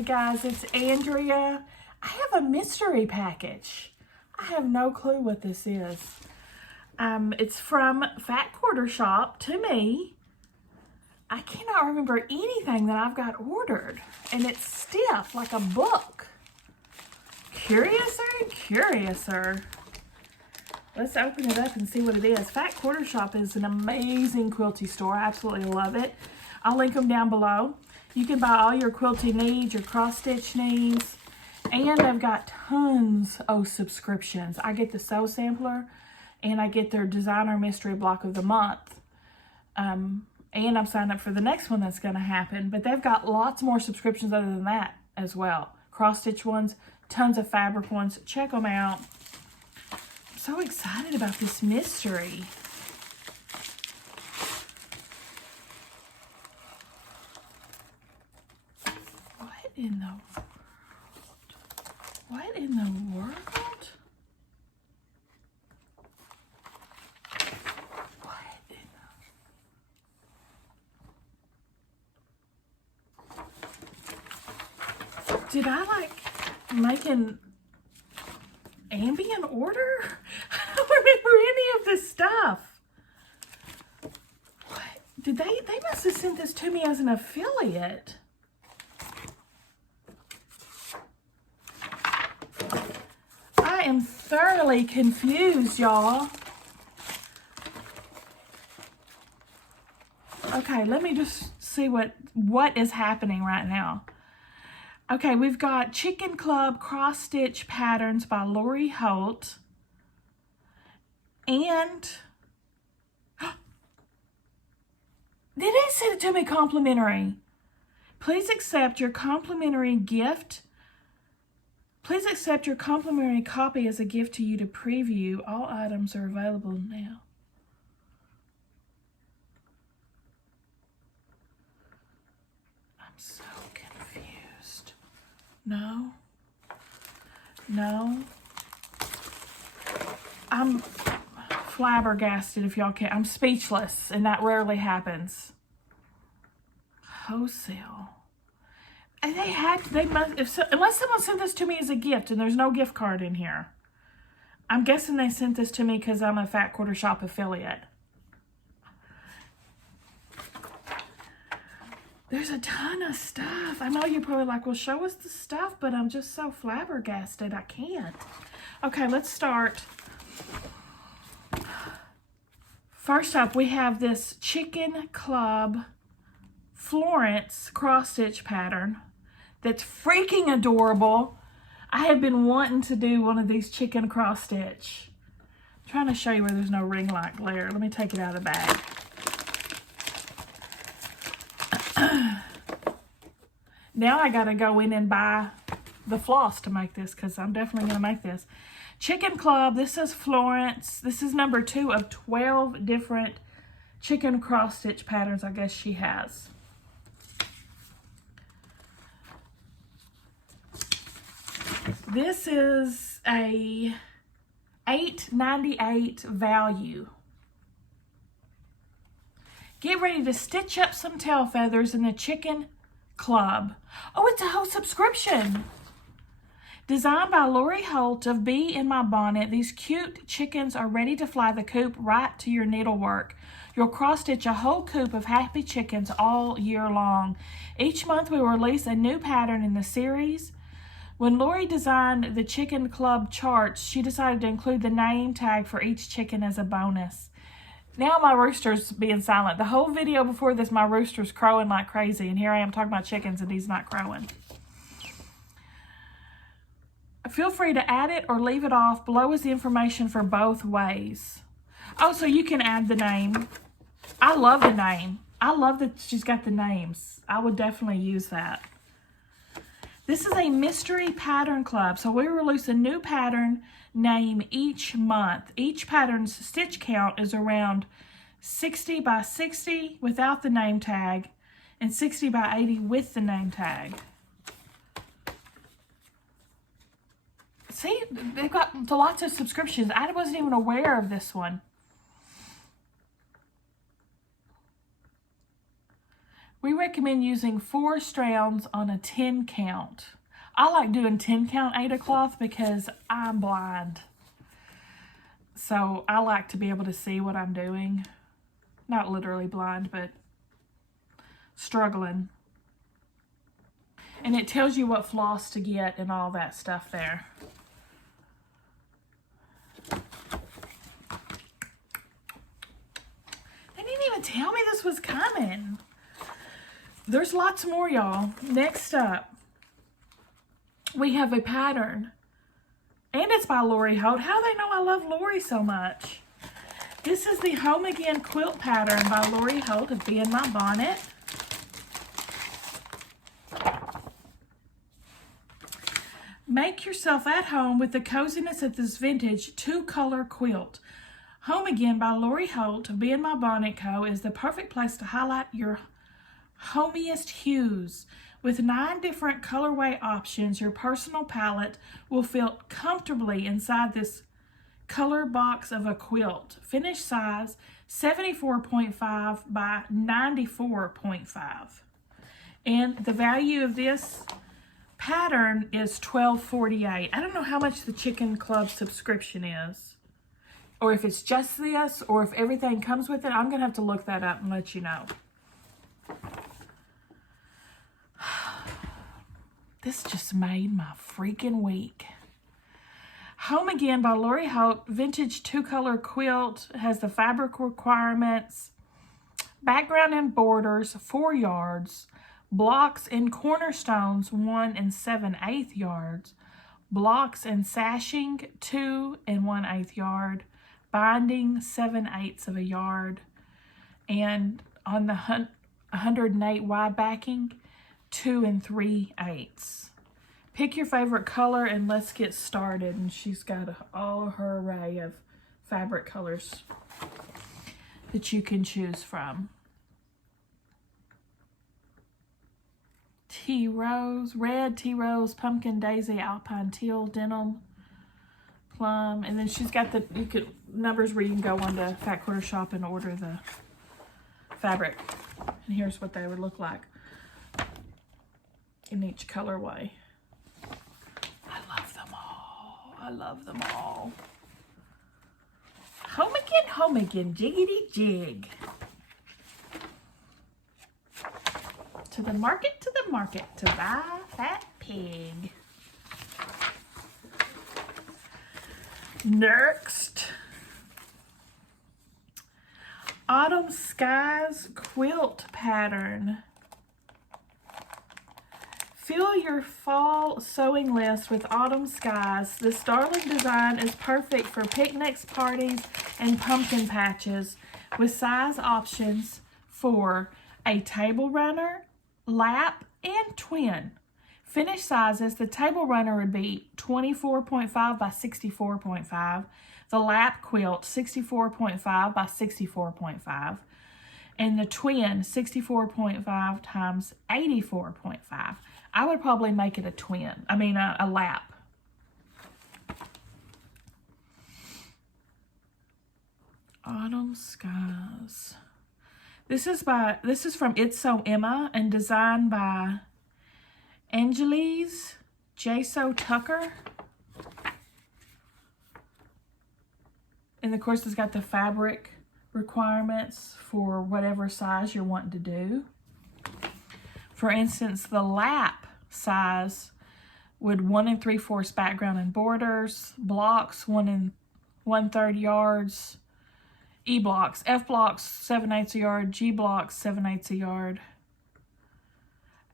Hey guys, it's Andrea. I have a mystery package. I have no clue what this is. It's from Fat Quarter Shop to me. I cannot remember anything that I've got ordered, and it's stiff like a book. Curiouser and curiouser. Let's open it up and see what it is. Fat Quarter Shop is an amazing quilty store. I absolutely love it. I'll link them down below. You can buy all your quilty needs, your cross stitch needs, and I've got tons of subscriptions. I get the Sew Sampler, and I get their Designer Mystery Block of the Month. And I'm signed up for the next one that's going to happen. But they've got lots more subscriptions other than that as well. Cross stitch ones, tons of fabric ones. Check them out. I'm so excited about this mystery. What in the world? Did I like make an ambient order? I don't remember any of this stuff. What? Did they must have sent this to me as an affiliate. I am thoroughly confused, y'all. Okay, let me just see what is happening right now. Okay, we've got Chicken Club Cross Stitch Patterns by Lori Holt. And they didn't send it to me complimentary. Please accept your complimentary gift. Please accept your complimentary copy as a gift to you to preview. All items are available now. I'm so confused. No. I'm flabbergasted, if y'all can. I'm speechless, and that rarely happens. Wholesale. And unless someone sent this to me as a gift, and there's no gift card in here. I'm guessing they sent this to me because I'm a Fat Quarter Shop affiliate. There's a ton of stuff. I know you're probably like, well, show us the stuff, but I'm just so flabbergasted. I can't. Okay, let's start. First up, we have this Chicken Club Florence cross-stitch pattern that's freaking adorable. I have been wanting to do one of these chicken cross-stitch. I'm trying to show you where there's no ring light glare. Let me take it out of the bag. Now I gotta go in and buy the floss to make this, because I'm definitely gonna make this. Chicken Club, this is Florence. This is number 2 of 12 different chicken cross-stitch patterns I guess she has. This is a $8.98 value. Get ready to stitch up some tail feathers in the Chicken Club. Oh, it's a whole subscription. Designed by Lori Holt of Bee in My Bonnet, these cute chickens are ready to fly the coop right to your needlework. You'll cross-stitch a whole coop of happy chickens all year long. Each month we will release a new pattern in the series. When Lori designed the Chicken Club charts, she decided to include the name tag for each chicken as a bonus. Now my rooster's being silent. The whole video before this, my rooster's crowing like crazy, and here I am talking about chickens and he's not crowing. Feel free to add it or leave it off. Below is the information for both ways. Oh, so you can add the name. I love the name. I love that she's got the names. I would definitely use that. This is a mystery pattern club, so we release a new pattern name each month. Each pattern's stitch count is around 60 by 60 without the name tag and 60 by 80 with the name tag. See, they've got lots of subscriptions. I wasn't even aware of this one. We recommend using 4 strands on a 10 count. I like doing 10 count Aida cloth because I'm blind. So I like to be able to see what I'm doing. Not literally blind, but struggling. And it tells you what floss to get and all that stuff there. They didn't even tell me this was coming. There's lots more, y'all. Next up, we have a pattern. And it's by Lori Holt. How do they know I love Lori so much? This is the Home Again quilt pattern by Lori Holt of Be In My Bonnet. Make yourself at home with the coziness of this vintage 2-color quilt. Home Again by Lori Holt of Be In My Bonnet Co. is the perfect place to highlight your homiest hues. With 9 different colorway options, your personal palette will fit comfortably inside this color box of a quilt. Finish size 74.5 by 94.5. And the value of this pattern is $12.48. I don't know how much the Chicken Club subscription is, or if it's just this, or if everything comes with it. I'm gonna have to look that up and let you know. This just made my freaking week. Home Again by Lori Holt, vintage 2-color quilt, has the fabric requirements, background and borders 4 yards, blocks and cornerstones 1 7/8 yards, blocks and sashing 2 1/8 yard, binding 7/8 of a yard, and on the 108 wide backing 2 3/8. Pick your favorite color and let's get started. And she's got all her array of fabric colors that you can choose from. Tea rose, red, tea rose, pumpkin daisy, alpine teal, denim, plum, and then she's got the numbers where you can go onto Fat Quarter Shop and order the fabric. And here's what they would look like in each colorway. I love them all. I love them all. Home again, jiggity jig. To the market, to buy fat pig. Next, Autumn Skies quilt pattern. Fill your fall sewing list with Autumn Skies. This darling design is perfect for picnics, parties, and pumpkin patches with size options for a table runner, lap, and twin. Finished sizes, the table runner would be 24.5 by 64.5. The lap quilt, 64.5 by 64.5. And the twin, 64.5 times 84.5. I would probably make it a lap. Autumn Skies. This is from It's So Emma and designed by Angeles Jaso Tucker. And of course it's got the fabric requirements for whatever size you're wanting to do. For instance, the lap size would 1 3/4 background and borders, blocks 1 1/3 yards, E blocks, F blocks 7/8 a yard, G blocks 7/8 a yard,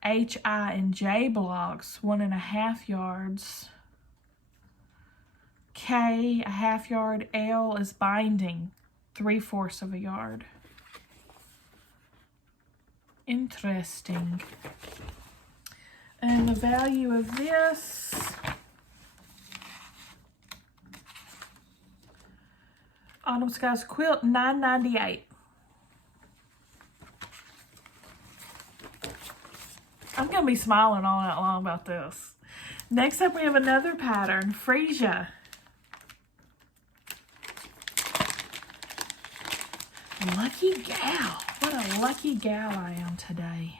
H, I, and J blocks 1 1/2 yards, K 1/2 yard, L is binding 3/4 of a yard. Interesting. And the value of this, Autumn Skies quilt, $9.98. I'm gonna be smiling all night long about this. Next up, we have another pattern, Freesia. Lucky gal. What a lucky gal I am today.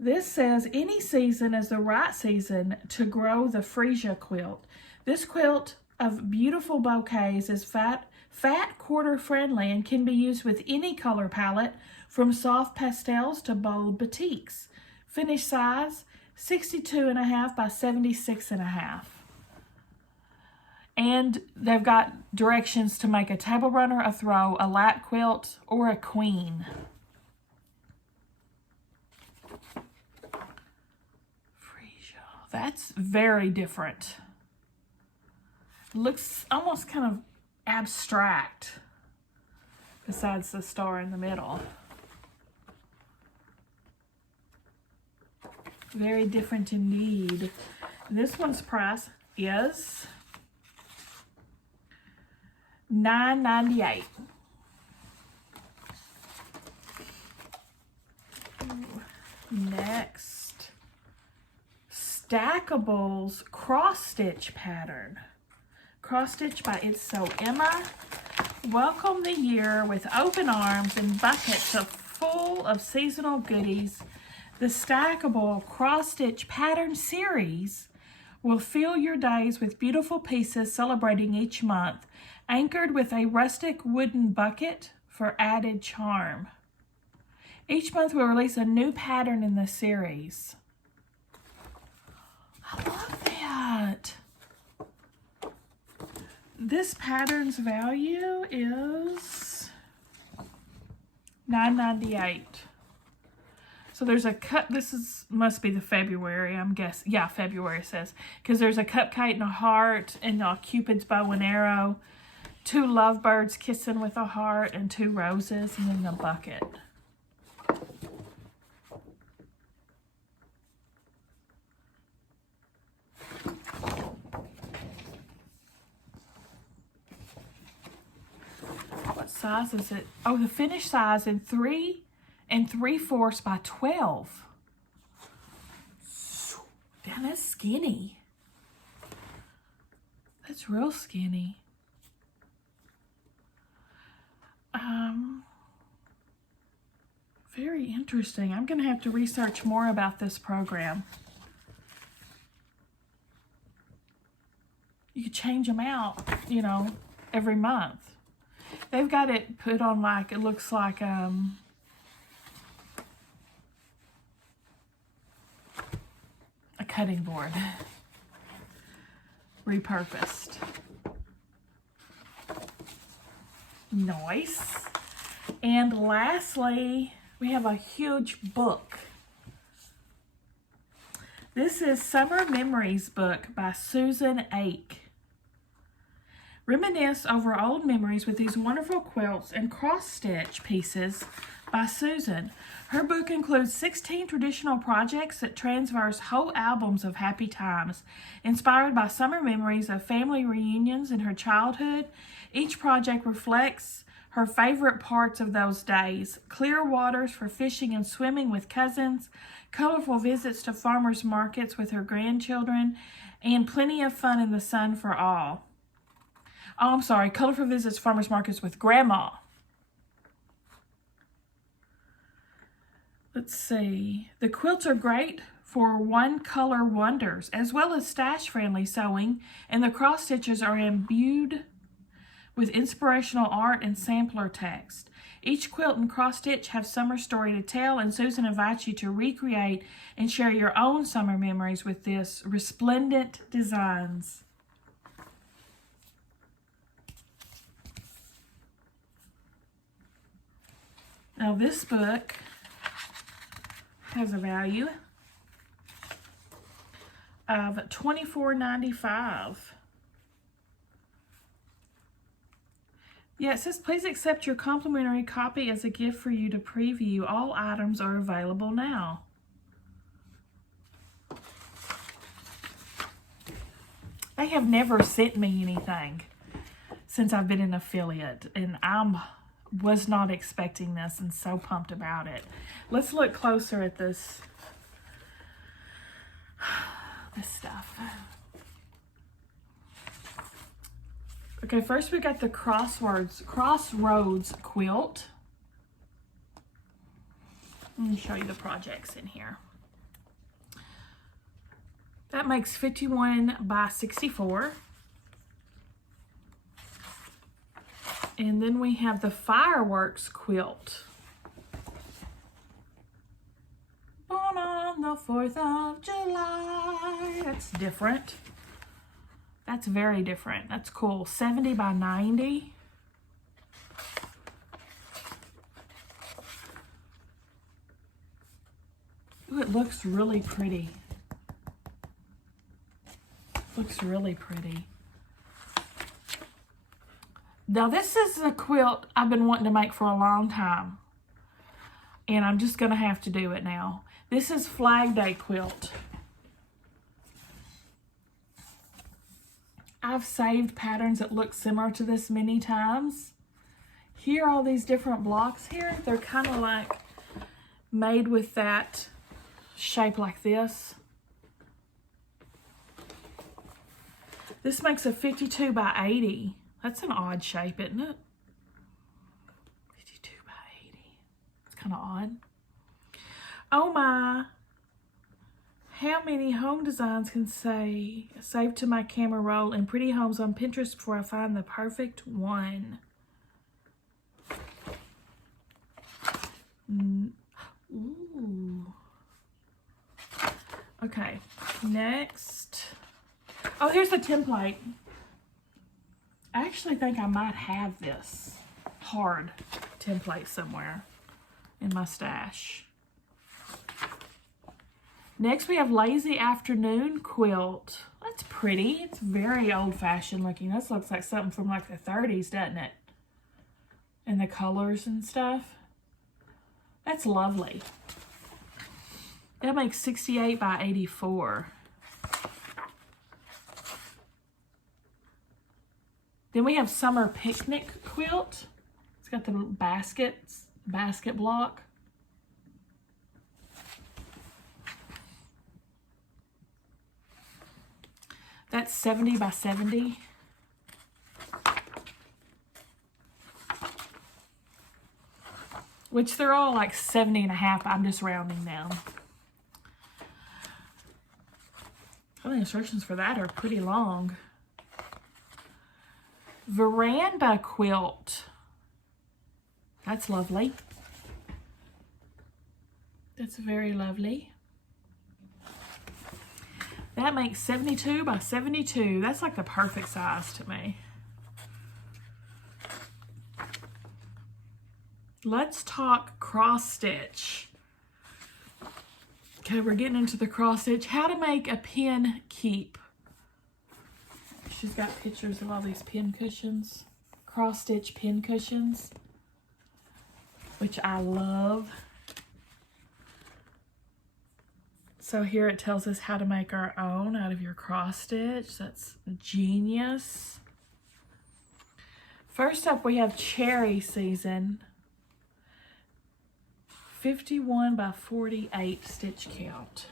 This says, any season is the right season to grow the Freesia quilt. This quilt of beautiful bouquets is fat quarter friendly and can be used with any color palette from soft pastels to bold batiks. Finish size 62.5 by 76.5. And they've got directions to make a table runner, a throw, a lap quilt, or a queen. That's very different. Looks almost kind of abstract besides the star in the middle. Very different indeed. This one's price is $9.98. Next, Stackables cross stitch pattern. Cross stitch by It's So Emma. Welcome the year with open arms and buckets full of seasonal goodies. The Stackable cross stitch pattern series will fill your days with beautiful pieces celebrating each month, anchored with a rustic wooden bucket for added charm. Each month we'll release a new pattern in the series. I love that. This pattern's value is $9.98. So there's a must be the February, I'm guessing. Yeah, February says. Because there's a cupcake and a heart and a Cupid's bow and arrow, 2 lovebirds kissing with a heart, and 2 roses, and then a bucket. What size is it? Oh, the finished size in 3 3/4 by 12. Damn, that's skinny. That's real skinny. Very interesting. I'm going to have to research more about this program. You could change them out, you know, every month. They've got it put on like, it looks like a cutting board. Repurposed. Nice. And lastly, we have a huge book. This is Summer Memories book by Susan Ake. Reminisce over old memories with these wonderful quilts and cross-stitch pieces by Susan. Her book includes 16 traditional projects that transverse whole albums of happy times, inspired by summer memories of family reunions in her childhood. Each project reflects her favorite parts of those days: clear waters for fishing and swimming with cousins, colorful visits to farmers markets with her grandchildren, and plenty of fun in the sun for all. Oh, I'm sorry, colorful visits to farmers markets with Grandma. Let's see. The quilts are great for one-color wonders, as well as stash-friendly sewing, and the cross stitches are imbued with inspirational art and sampler text. Each quilt and cross stitch have summer story to tell, and Susan invites you to recreate and share your own summer memories with this resplendent designs. Now this book has a value of $24.95. Yeah, it says, please accept your complimentary copy as a gift for you to preview. All items are available now. They have never sent me anything since I've been an affiliate, and was not expecting this and so pumped about it. Let's look closer at this stuff. Okay, first we got the Crossroads quilt. Let me show you the projects in here. That makes 51 by 64. And then we have the Fireworks quilt. Born on the 4th of July. That's different. That's very different. That's cool. 70 by 90. Ooh, it looks really pretty. Looks really pretty. Now this is a quilt I've been wanting to make for a long time. And I'm just going to have to do it now. This is Flag Day quilt. I've saved patterns that look similar to this many times. Here are all these different blocks here. They're kind of like made with that shape like this. This makes a 52 by 80. That's an odd shape, isn't it? 52 by 80. It's kind of odd. Oh my. How many home designs can say save to my camera roll in pretty homes on Pinterest before I find the perfect one? Ooh. Okay, next. Oh, here's the template. I actually think I might have this hard template somewhere in my stash. Next we have Lazy Afternoon quilt. That's pretty. It's very old-fashioned looking. This looks like something from like the 30s, doesn't it? And the colors and stuff. That's lovely. That makes 68 by 84. Then we have Summer Picnic quilt. It's got the basket block. That's 70 by 70. Which they're all like 70 and a half. I'm just rounding them. Oh, the instructions for that are pretty long. Veranda quilt. That's lovely. That's very lovely. That makes 72 by 72. That's like the perfect size to me. Let's talk cross stitch. Okay, we're getting into the cross stitch. How to make a pin keep. She's got pictures of all these pin cushions. Cross stitch pin cushions. Which I love. So here it tells us how to make our own out of your cross stitch. That's genius. First up we have Cherry Season. 51 by 48 stitch count.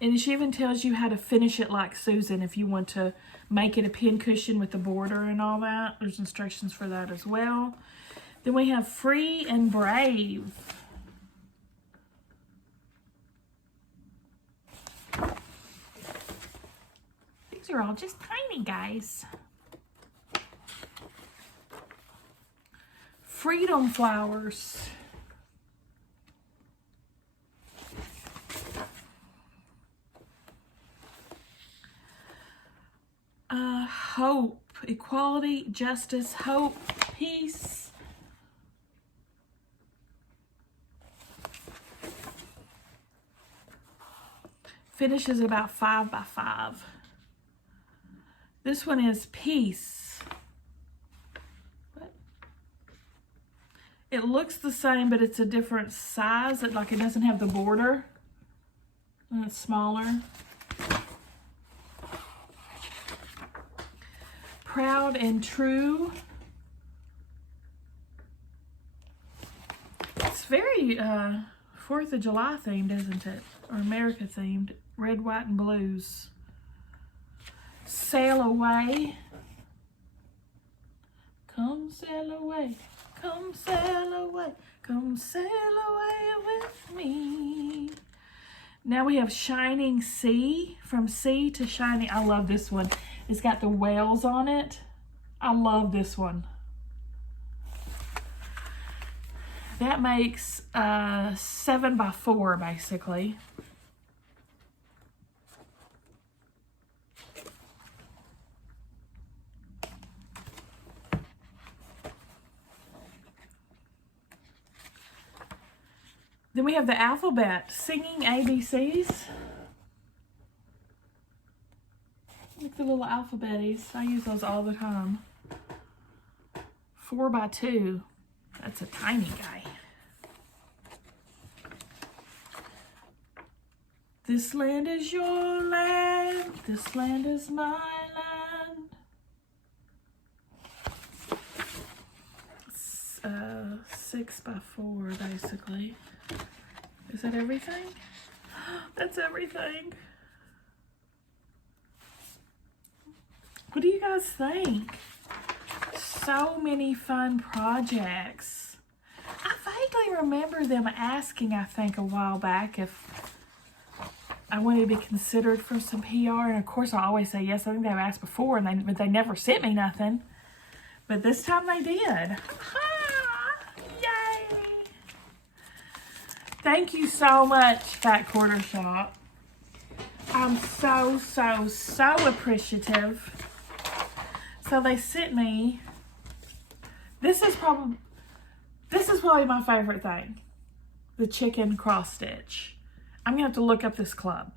And she even tells you how to finish it like Susan if you want to make it a pin cushion with the border and all that. There's instructions for that as well. Then we have Free and Brave. These are all just tiny, guys. Freedom Flowers. Hope, equality, justice, hope, peace. Finishes about 5 by 5. This one is peace. What? It looks the same, but it's a different size. It doesn't have the border. And it's smaller. Proud and True. It's very 4th of July themed, isn't it? or America themed. Red, white, and blues. Sail away. Come sail away. Come sail away. Come sail away with me. Now we have Shining Sea. From sea to shining. I love this one. It's got the whales on it. I love this one. That makes 7 by 4 basically. Then we have the alphabet, singing ABCs. Look, the little alphabeties. I use those all the time. 4 by 2. That's a tiny guy. This land is your land. This land is my land. It's 6 by 4 basically. Is that everything? That's everything. What do you guys think? So many fun projects. I vaguely remember them asking, I think, a while back if I wanted to be considered for some PR. And of course, I always say yes. I think they've asked before, but they never sent me nothing. But this time they did. Yay! Thank you so much, Fat Quarter Shop. I'm so appreciative. So they sent me, this is probably my favorite thing. The chicken cross stitch. I'm gonna have to look up this club.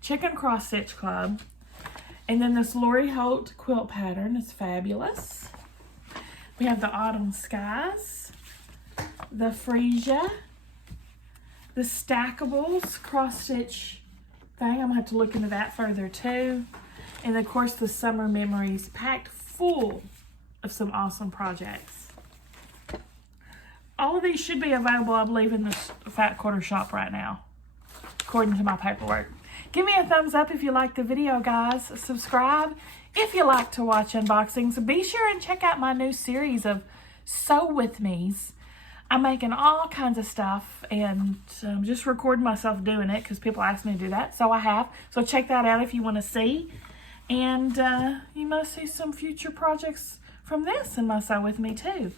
Chicken cross stitch club. And then this Lori Holt quilt pattern is fabulous. We have the autumn skies, the Freesia, the Stackables cross stitch thing. I'm gonna have to look into that further too. And of course the summer memories packed full of some awesome projects. All of these should be available, I believe, in the Fat Quarter Shop right now, according to my paperwork. Give me a thumbs up if you liked the video, guys. Subscribe if you like to watch unboxings. Be sure and check out my new series of Sew With Me's. I'm making all kinds of stuff and just recording myself doing it because people ask me to do that, so I have. So check that out if you want to see. And you must see some future projects from this in my Sew With Me too.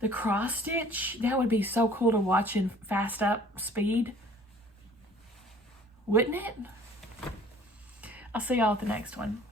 The cross stitch, that would be so cool to watch in fast up speed. Wouldn't it? I'll see y'all at the next one.